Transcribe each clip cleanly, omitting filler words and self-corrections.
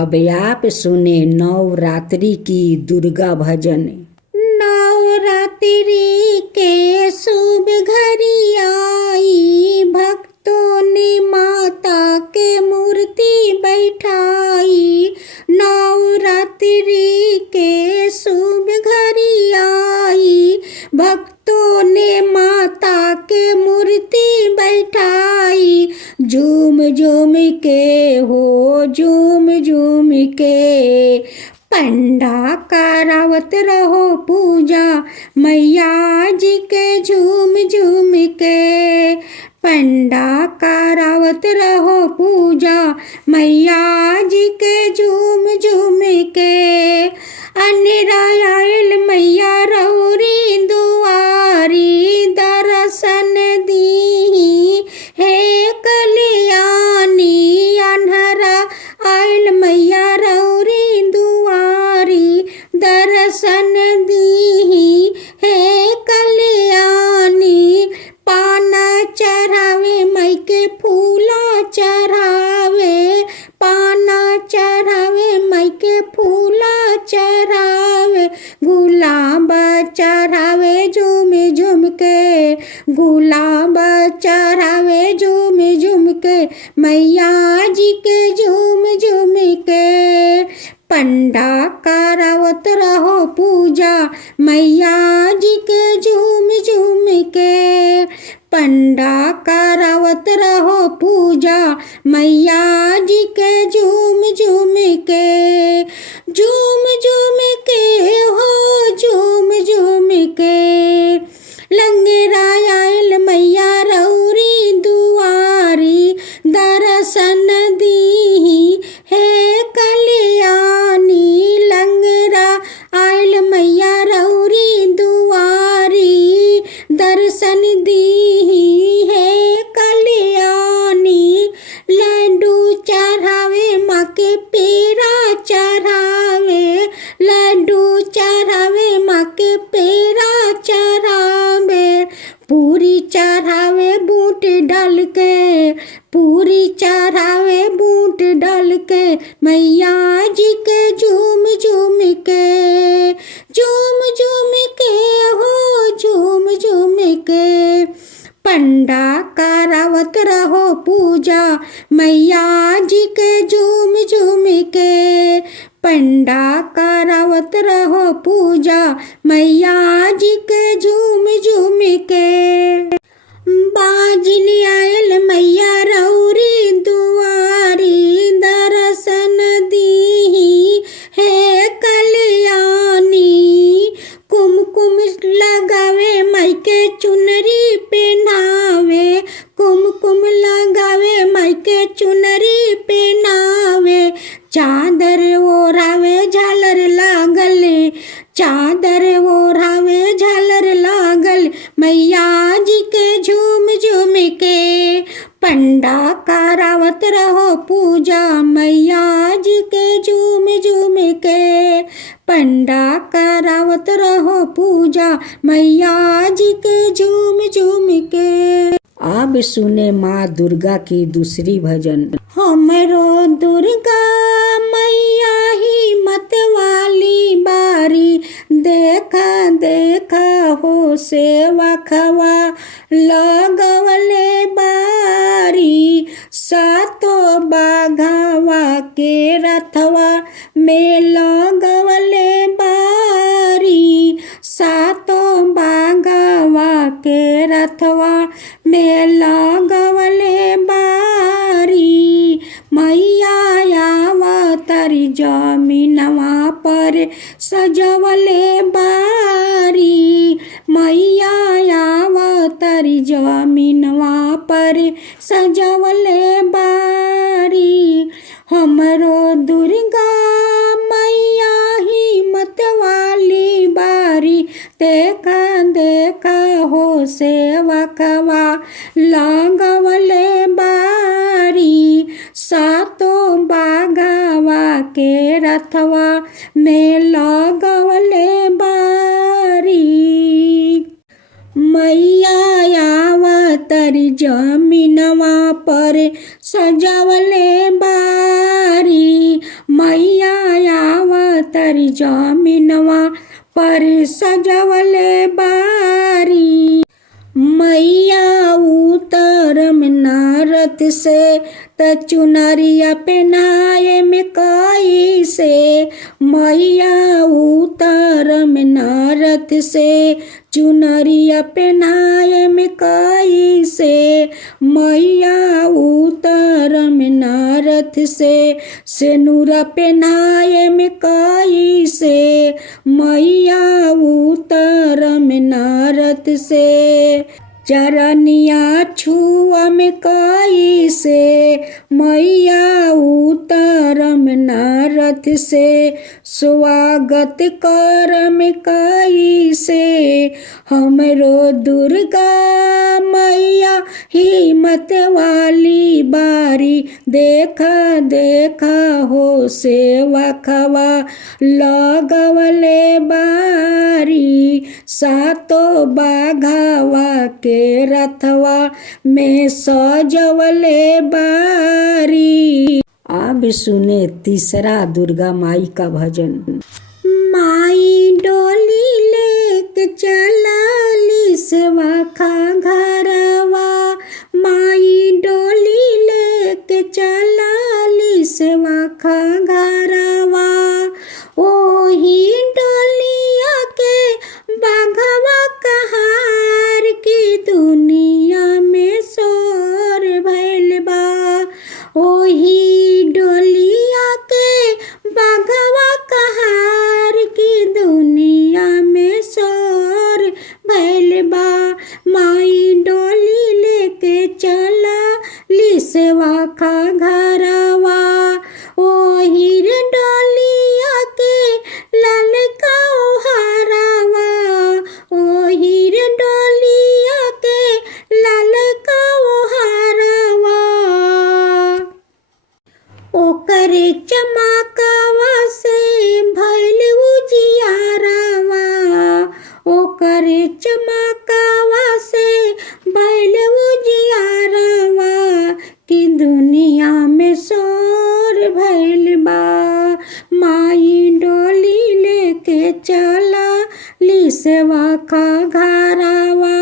अब आप सुने नवरात्रि की दुर्गा भजन। नवरात्रि के शुभ घड़ी आई, भक्तों ने माता के मूर्ति बैठाई। नवरात्रि के शुभ घड़ी आई, भक्तों ने माता के मूर्ति बैठाई। झूम झूम के हो झूम झूम के पंडा करावत रहो पूजा, मैया जी के झूम झूम के। पंडा करावत रहो पूजा, मैया जी के झूम झूम के। अनिरायल मैया रौरी दुआरी, दर्शन दी हे कल्याणी। अनहरा आयल मैया रौरी दुआरी, दर्शन दी हे कल्याणी। पाना चढ़ावे मई के फूला चढ़ावे, पाना चढ़ावे मई के फूला चढ़ावे। गुलाब चढ़ावे झूम झूम के, गुलाब चढ़ावे झूम झूम के, मैया जी के झूम झूम के। पंडा करावत रहो पूजा, मैया जी के झूम झूम के। पंडा करावत रहो पूजा, मैया जी के झूम झूम के। झूम झूम के हो झूम झूम के, लंगेरा आयल मैया रौरी दुआरी, दर्शन दी हे कल्याणी। लंगेरा आयल मैया रौरी दुआरी, दर्शन दी हे कल्याणी। लड्डू चढ़ावे माँ के पेड़ा चढ़ावे, लड्डू चढ़ावे माँ के पेड़ा चढ़ावे। पूरी चढ़ावे बूट डाल के, पूरी चढ़ावे बूट डाल के, मैया जी के झूम झूम के। झूम झूम के हो झूम झूम के, पंडा करावत रहो पूजा, मैया जी के झूम झूम के। पंडा करावत रहो पूजा, मैया जी के झूम झूम के। बाजिन आयल मैया रौरी दुआरी, दर्शन दी हे कल्याणी। कुमकुम लगावे मई के चुनरी पहनावे, कुमकुम लगावे मई के चुनरी पहनावे। चादर ओढ़ावे झालर लागल, चादर ओढ़ावे झालर लागल, मैया जी के झूम झूम के। पंडा करावत रहो पूजा, मैया जी के झूम झूम के। पंडा करावत रहो पूजा, मैया जी के झूम झूम के। अब सुने माँ दुर्गा की दूसरी भजन। हमरो दुर्गा मैया ही मत वाली बारी, देखा देखा हो सेवा खवा लगवले बारी। सातो बाघावा के रथवा में लगवले बारी, सातो बाघावा के रथवा में लगवले बारी। मैया आवतारी जमीनवा पर सजवले बारी, मैया आवतारी जमीनवा पर सजवले बारी। हमरो दुर्गा मैया ही मत वाली बारी, देखा देखा हो सेवा खवा लगवले बारी। सातो बाघावा के रथवा में लगवले बारी। मैया आवतारी जमीनवा पर सजवले बारी, मैया आवतरी जमीनवा पर सजवले बारी। मैया उतरम नारत से त चुनरिया पहनाए में कई से। मैया उतरम नारत से चुनरिया पहनाए में कई से। मैया उतरम नारत से सेनुरा पहनाए में कई से। मैया उतरम नारत से चरनिया छुआ में कई से। मैया उतरम नारत से स्वागत करम कई से। हमरो दुर्गा मैया हिम्मत वाली बारी। देखा देखा हो सेवा खवा लगवले बारी। सातो बाघावा के रथवा में सजवले बारी। अब सुने तीसरा दुर्गा माई का भजन। माई डोली लेके चलली सेवा खा घरवा। माई डोली लेके चलली सेवा खा घरवा। ओही डोलिया के बाघवा कहार की दुनिया में शोर भइल बा। ओही डोलिया के बाघवा कहार की दुनिया में शोर भइल बा। माई डोली लेके चलली सेवा खा घरवा। ओही रे डोलिया के ललका ओहारवा। ओही रे डोलिया के ललका ओहारवा। ओकरे चमकवा से भइल उजियारवा। ओकरे चमकवा से भइल उजियारवा कि दुनिया में शोर भइल बा। माई डोली लेके चलली सेवा खा घरवा।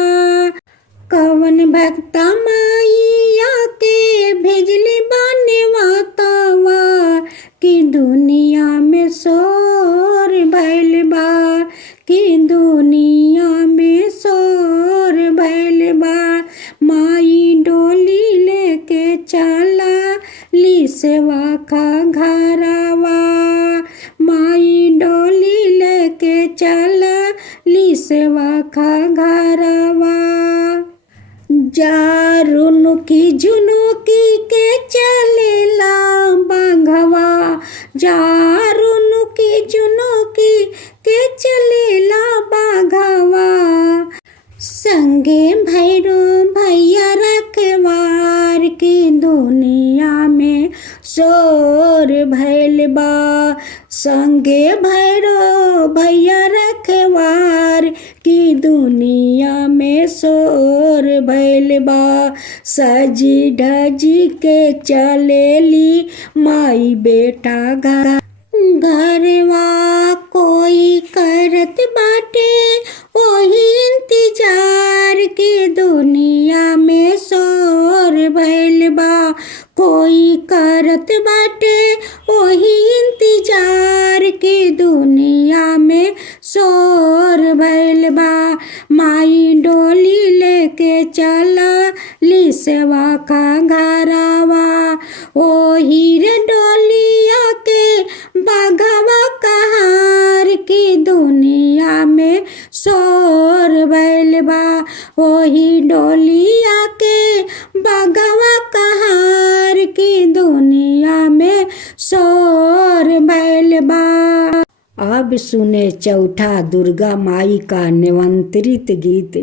कवन भक्ता माईया के भेजले बनवातवा कि दुनिया में शोर भइल बा। कि दुनिया में शोर भइल बा। माई डोली लेके चलली सेवा खा घरवा। माई डोली लेके चलली सेवा खा घरवा। जारुनुकी झुनुकी के चलेला बाघवा। जारुनुकी झुनुकी के चलेला बाघवा। संगे भैरो भैया रखवार की दुनिया में शोर भइल बा। संगे भैरो भैया रखवार की दुनिया में शोर भइल बा। सजी धजी के चलेली माई बेटा घरवा। कोई करत बाटे ओही इंतजार के दुनिया में शोर भइल बा। कोई करत बाटे ओही इंतजार के दुनिया में शोर भइल बा। माई डोली लेके चलली सेवा खा घरवा। ओही रे डोलिया के बाघवा कहार की दुनिया में शोर भइल बा। ओही डोलिया के बाघवा कहार की दुनिया में शोर भइल बा। अब सुने चौथा दुर्गा माई का निमंत्रित गीत।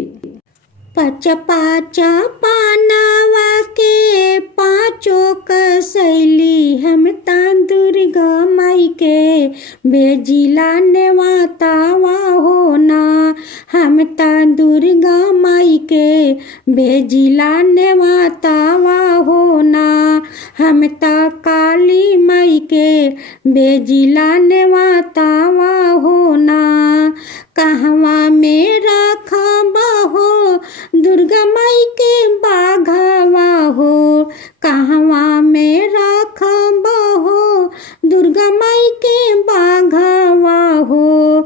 पच पाच पानावा के पाँचों कसैली हम ता दुर्गा माई के भेजिला नेवातावा होना। हम ता दुर्गा माई के भेजिला नेवातावा होना। हम ता काली माई के भेजिला नेवतावा हो ना। कहवा में रखबा हो दुर्गा माई के बाघवा हो। कहवा में रखबा हो दुर्गा माई के बाघवा हो।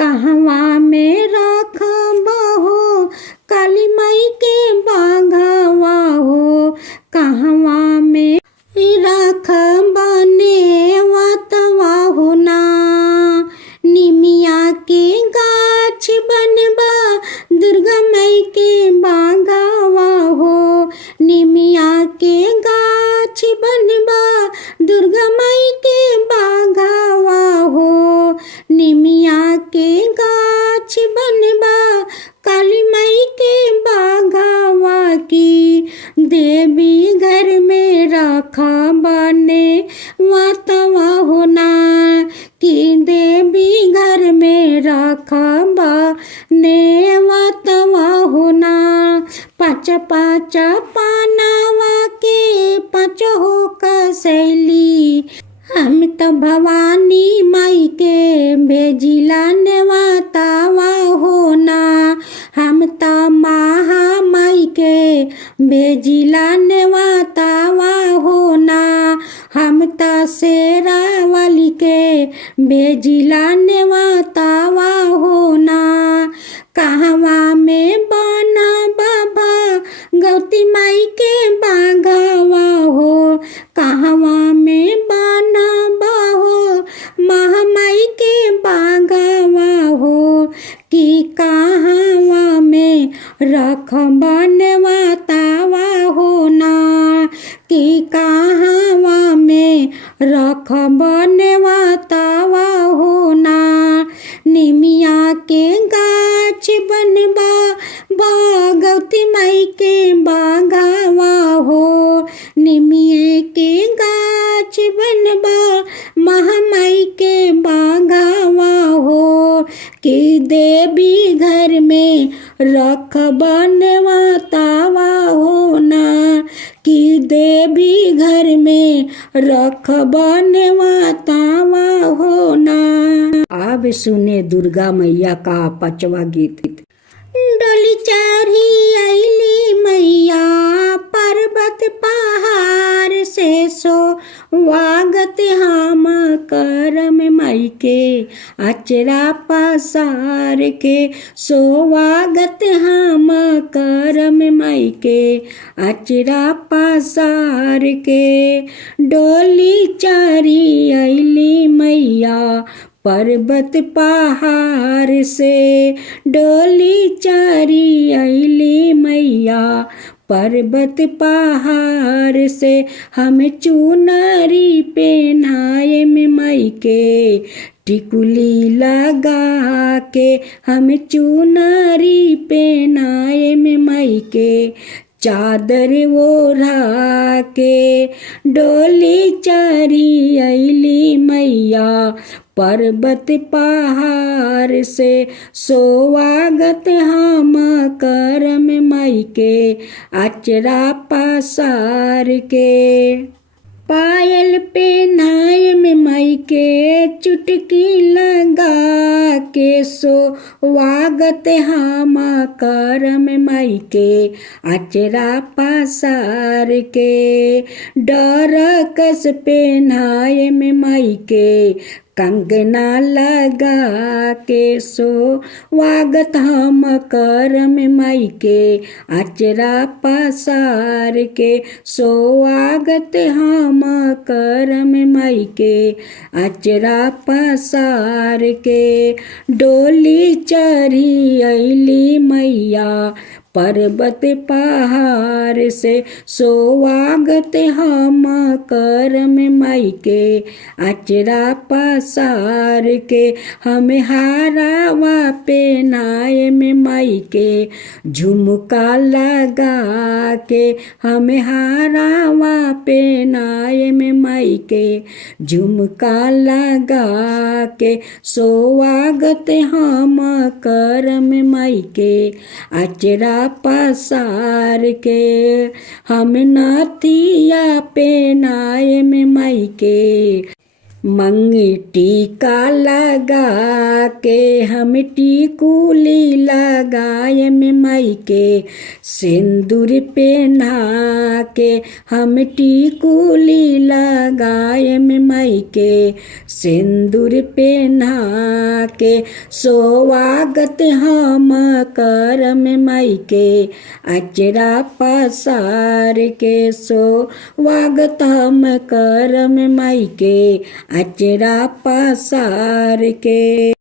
कहवा में रखबा हो काली माई के बाघवा हो। कहवा में रखबा नेवतवा हो ना। निमिया के गाछ बनबा दुर्गा माई के बाघवा हो। निमिया के गाछ बनबा दुर्गा माई के बाघवा हो। निमिया के गाछ बनबा काली माई के बाघवा की। देवी घर में रखबा नेवतवा हो ना। कि देवी घर में रखबा नेवतवा हो ना। पाँच पाँच पानवा के पाँच हो कसैली। हम तो भवानी माई के भेजिला नेवतावा हो ना। हम तो महामाई के भेजिला नेवतावा हो ना। हम तो शेरा वाली के भेजिला नेवतावा हो ना। कहवा में बना बाबा गौती माई के बाघवा हो। कहवा में बना बाहो महामाई के बाघवा हो। कि कहवा में रखबा नेवतावा हो ना। कि कहवा में रखबा नेवतावा हो ना। निमिया के गाछ बनबा गौती माई के बाघवा हो। निमिया के गाछ बनबा महामाई के बाघवा हो। कि देवी घर में रखबा नेवतावा हो ना। कि देवी घर में रखबा नेवतावा हो ना। अब सुने दुर्गा मैया का 5वां गीत। डोली चढ़ी अइली मैया पर्वत पहाड़ से। स्वागत हम करम माई के अचरा पसार के। स्वागत हम करम माई के अचरा पसार के। डोली चढ़ी अइली मैया पर्वत पहाड़ से। डोली चढ़ी अइली मैया पर्वत पहाड़ से। हम चुनरी पहनाए में माई के टिकुली लगा के। हम चुनरी पहनाए में माई के चादर ओढ़ा के। डोली चढ़ी अइली मैया पर्वत पहाड़ से। स्वागत हम करम माई के अचरा पसार के। पायल पहनाए में माई के चुटकी लगा के। स्वागत हम करम माई के अचरा पसार के। डरकस पहनाए में माई के कंगना लगा के। स्वागत हम करम माई के अचरा पसार के। स्वागत हम करम माई के अचरा पसार के। डोली चढ़ी अइली मैया पर्वत पहाड़ से। स्वागत हम करम माई के अचरा पसार के। हम हारावा पहनाए में माई के झुमका लगा के। हम हारावा पहनाए में माई के झुमका लगा के। स्वागत हम करम माई के अचरा पसार के हम नाथिया पेनाए में माई के मंगी टीका लगा के हम टीकुली लगाए में माई के सिंदूर पहना के हम टीकुली लगाए में माई के सिंदूर पहना के स्वागत हम करम माई के अचरा पसार के स्वागत हम करम माई के अचरा पसार के।